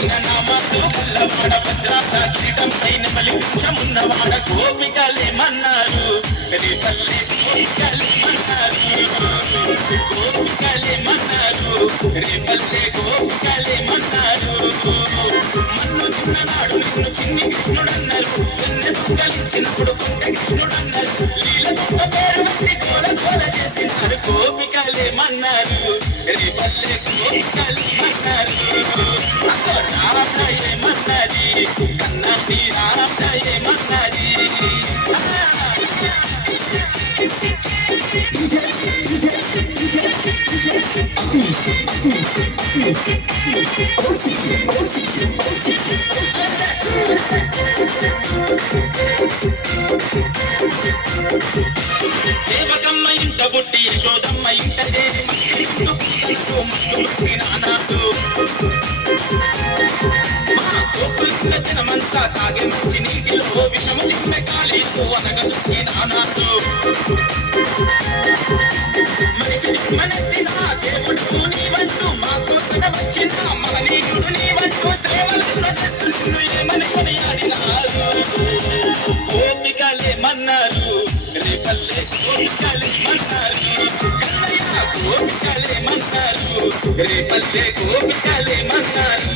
పైన నామాలు గల్లవాడ భద్రాత కిరీటం పైన బలివృక్షమున్నవాడ గోపికలేమన్నారు రేపల్లె గోపికలేమన్నారు గోపికలేమన్నారు రేపల్లె గోపికలేమన్నారు మన్ను తిన్ననాడు నిన్ను చిన్ని కృష్ణుడన్నారు వెన్నె కలిసినప్పుడు కొండ కృష్ణుడన్నారు లీలకొండ పేరు పెట్టి గోల గోల చేసినారు గోపికలేమన్నారు రేపల్లె గోపికలేమన్నారు రామయ్యమన్నది కన్నది రామయ్యమన్నది దేవకమ్మ ఇంట బుట్టి యశోదమ్మ ఇంట చేరి నానాడు జనమంతా తాగే మంచి నీటిలో విషము చిన్న కాళీతో అనగదుకి నానాడు మనిషి జన్మనెత్తిన దేవుడు నీవంటూ మా కోసం వచ్చిన మహనీయుడు నీవంటూ సేవలను చేస్తున్ను ఏమని కొనియాడినారు గోపికలేమన్నారు రేపల్లె గోపికలేమన్నారు కన్నయ్య గోపికలేమన్నారు రేపల్లె గోపికలేమన్నారు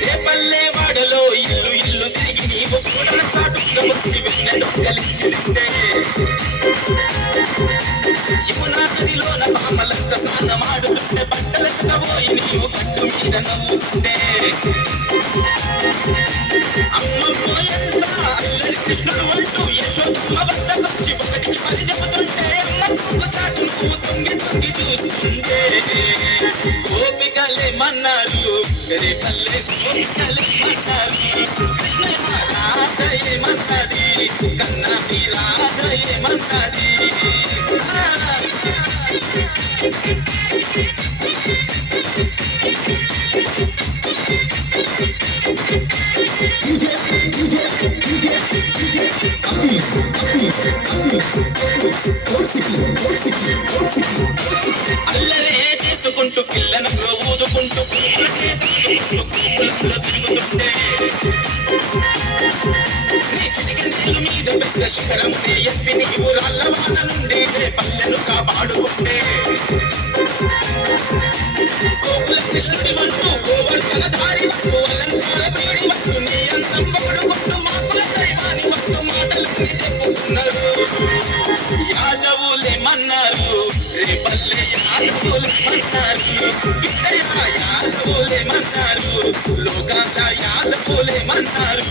రేపల్లె వాడలో ఇల్లు ఇల్లు తిరిగి నీవు కూడా సాటుగా వచ్చి వెన్నెడొక్కలించిందే యమునా నదిలోన పామలంత స్నానమాడుతుంటే బట్టలకు పోయి నీవు కట్టు మీద నవ్వుతుంటే అమ్మ పోయంత అల్లరి కృష్ణుడు అంటూ యశోదమ్మ వద్దకొచ్చి ఒకటికి పని చెబుతుంటే అమ్మ పువ్వు చాటు నువ్వు తొంగి తొంగి చూస్తుంటే గోపికలేమన్నారు రేపల్లె గోపికలేమన్నారు కృష్ణయ్య రాధయేమన్నది కన్నది రాధయేమన్నది అల్లరే చేసుకుంటూ పిల్లను ఊదుకుంటూ తిరుగుతుంటే నీళ్ళు మీద పెద్ద శిఖరం ఎత్తి నీవు రాళ్ళ వాన నుండి పల్లెను కాపాడుకుంటే గోకుల కృష్ణుడి వంటూ గోవర్ధన దారి వంటూ అలంకార పీడి వంటూ నీ అందం పొడుకుంటూ మాకుల దైవాని వంటూ మాటలు చెప్పుకున్నారు యాదవులేమన్నారు రేపల్లె యాదవులేమన్నారు యాదవులేమన్నారు లోకాంత యాదవులేమన్నారు